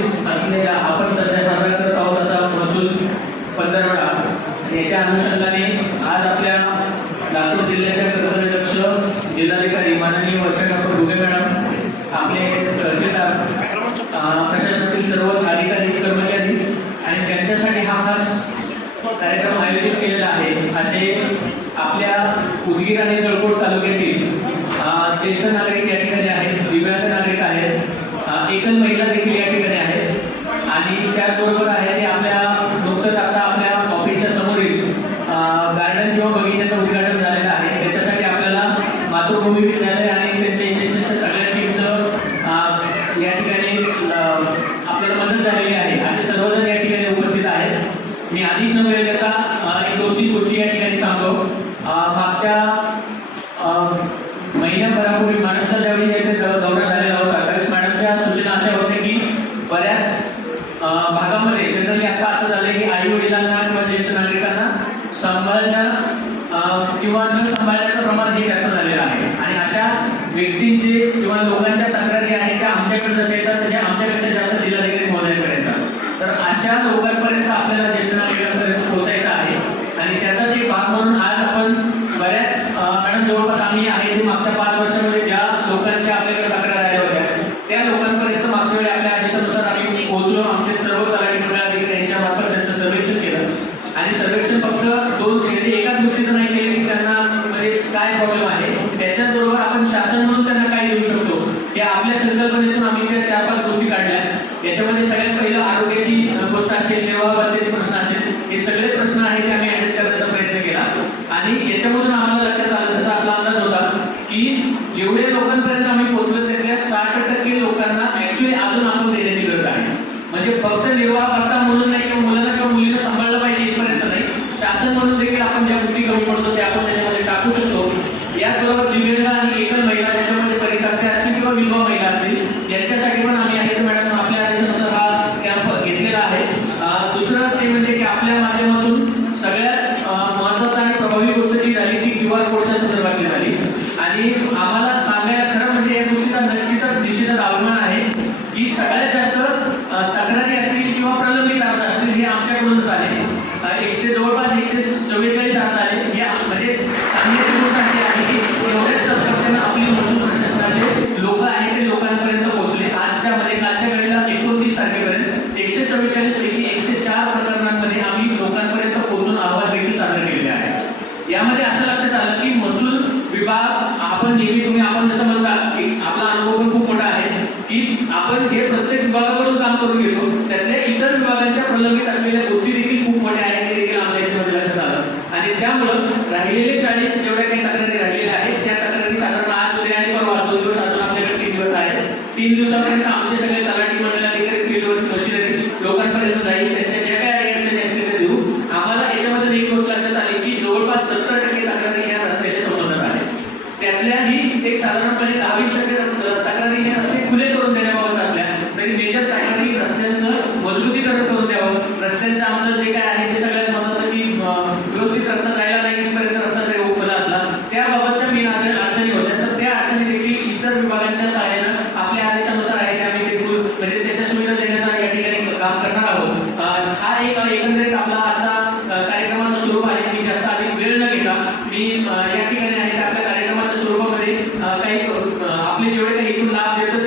आयोजित असलेला आपण सध्या साजरा करत आहोत असा महसूल पंधरवडा याच्या अनुषंगाने आज आपल्या लातूर जिल्ह्याच्या कर्तव्यदक्ष जिल्हाधिकारी माननीय वर्षा डॉक्टर डुगे मॅडम आपले तहसीलदार प्रशासनातील सर्व अधिकारी कर्मचारी आणि त्यांच्यासाठी हा खास कार्यक्रम आयोजित केलेला आहे. असे आपल्या उदगीर आणि जळकोट तालुक्यातील ज्येष्ठ नागरिक या ठिकाणी आहेत दिव्यांग नागरिक आहेत. अं, एकल महिला देखील या आहेत आणि त्याचबरोबर आहे ते आपल्या नुकतंच आता आपल्या ऑफिसच्या समोरील गार्डन किंवा बगीच्याचं उद्घाटन झालेलं आहे. त्याच्यासाठी आपल्याला मातृभूमी विद्यालय आणि त्यांच्या इंडस्ट्रीच्या सगळ्या टीमचं या ठिकाणी आपल्याला मदत झालेली आहे. असे सर्वजण या ठिकाणी उपस्थित आहेत. मी अधिक न वेळ घेता एक दोन तीन गोष्टी या ठिकाणी सांगतो. मागच्या सांभाळणं किंवा न सांभाळण्याचं प्रमाण हे जास्त झालेलं आहे. आणि अशा व्यक्तींचे किंवा लोकांच्या तक्रारी आहेत त्या आमच्याकडे जसे येतात तसे आमच्यापेक्षा जास्त जिल्हाधिकारी महोदयांपर्यंत तर अशा लोकांपर्यंत आपल्याला ज्येष्ठ नागरिकांपर्यंत पोहोचायचं आहे. आणि त्याचाच एक भाग म्हणून आज आपण बऱ्याच कारण मॅडम जवळपास आम्ही आहे ते मागच्या पाच वर्षामध्ये ज्या लोकांच्या आपल्याकडे तक्रार आल्या होत्या त्या लोकांपर्यंत मागच्या वेळी आपल्या आदेशानुसार आम्ही पोहोचलो. आमचे सर्व तलाठी मंडळाधिकारी यांच्या मार्फत त्यांचं सर्वेक्षण केलं. आणि सर्वेक्षण फक्त दोन म्हणजे एकाच गोष्टीचं नाही केलं की त्यांना म्हणजे काय प्रॉब्लेम आहे त्याच्याबरोबर आपण शासन म्हणून त्यांना काय देऊ शकतो या आपल्या संकल्पनेतून आम्ही त्या चार पाच गोष्टी काढल्या याच्यामध्ये सगळ्यात पहिलं आरोग्याची गोष्ट असेल निर्वाहाबाबतीचे प्रश्न असेल हे सगळे प्रश्न आहेत ते आम्ही ऍड्रेस करण्याचा प्रयत्न केला आणि याच्यामधून आम्हाला लक्षात आलं तसा आपला अंदाज होता की जेवढे लोकांपर्यंत आम्ही पोहोचलो त्यातल्या साठ टक्के लोकांना ऍक्च्युली अजून आपण देण्याची गरज आहे म्हणजे फक्त निर्वाह करता म्हणून नाही किंवा मुलांना किंवा मुलीला सांभाळलं पाहिजे इथपर्यंत नाही शासन म्हणून देखील आपण ज्या गोष्टी कमी पडतो त्या आपण त्याच्यामध्ये टाकू शकतो याचबरोबर दिव्यांग आणि एकल महिला त्याच्यामध्ये परिताप्य असतील किंवा विधवा महिला असतील यांच्यासाठी पण आम्ही आहे मॅडम. आपल्या आदेशानुसार हा कॅम्प घेतलेला आहे. दुसरं ते म्हणजे की आपल्या माध्यमातून सगळ्यात महत्त्वाचा आणि प्रभावी गोष्ट जी झाली ती क्यू आर कोडच्या संदर्भातली झाली. आणि आम्हाला सांगायला खरं म्हणजे या गोष्टीचा निश्चितच निश्चितच अभिमान आहे की सगळ्यात जास्त अं, तक्रारी असतील किंवा प्रलंबित अर्ज असतील हे आमच्याकडूनच आले अं, एकशे जवळपास एकशे चव्वेचाळीस अर्ज आले हे आ- म्हणजे सांगण्याची गोष्ट अशी आहे की एवढ्याच टप्प्यानं आपली महसूल प्रशासनाचे लोक आहेत ते लोकांपर्यंत पोहोचले आजच्या मध्ये कालच्या वेळेला एकोणतीस तारखेपर्यंत एकशे चव्वेचाळीस पैकी एकशे चार प्रकरणांमध्ये आम्ही लोकांपर्यंत पोहोचून अहवाल देखील सादर केलेले आहे यामध्ये असं लक्षात आलं की महसूल विभाग आपण नेहमी तुम्ही आपण जसं म्हणता की आपला अनुभव पण खूप मोठा आहे की आपण हे प्रत्येक विभागाकडून काम करून घेतो त्यातल्या इतर विभागांच्या प्रलंबित असलेल्या गोष्टी देखील खूप मोठ्या आहेत हे देखील आमच्या लक्षात आलं. आणि त्यामुळं राहिलेले चाळीस जेवढ्या काही तक्रारी राहिलेल्या आहेत त्या तक्रारी साधारण आज उद्या आणि परवा दोन दिवस अजून आपल्याकडे तीन दिवस आहेत तीन दिवसापर्यंत आमचे सगळे तलाठी मंडळाधिकारी फील्डवरची मशिनरी लोकांपर्यंत जाईल त्यांच्या ज्या काही अडचणी असतील ते देऊ आम्हाला याच्यामध्ये एक गोष्ट लक्षात आली की जवळपास सत्तर टक्के तक्रारी ह्या रस्त्याच्या संबंधात आहेत त्यातल्याही एक साधारणपणे दहा वीस टक्के र- तक्रारी हे रस्ते खुले करून देण्याबाबत असल्या तरी मेजर तक्रारी रस्त्यांचं मजबूतीकरण करून द्यावं रस्त्यांचं आमचं जे काय आहे ते सगळ्यात महत्त्वाचं की अं, व्यवस्थित रस्ता जायला नाही तिथपर्यंत रस्ता जरी खुला असला त्याबाबतच्या मेन अडचणी अडचणी होत्या तर त्या अडचणी देखील इतर विभागांच्या सहाय्यानं आपल्या आदेशानुसार आहे ते आम्ही ते दूर म्हणजे त्याच्या सुविधा देण्याचा या ठिकाणी काम करणार आहोत अं, हा एक एकंदरीत आपला आजचा कार्यक्रमाचं स्वरूप आहे. मी जास्त अधिक वेळ न घेता मी या ठिकाणी आहे आपल्या कार्यक्रमाच्या स्वरूपामध्ये काही आपले जेवढे काही एकूण लाभ देतो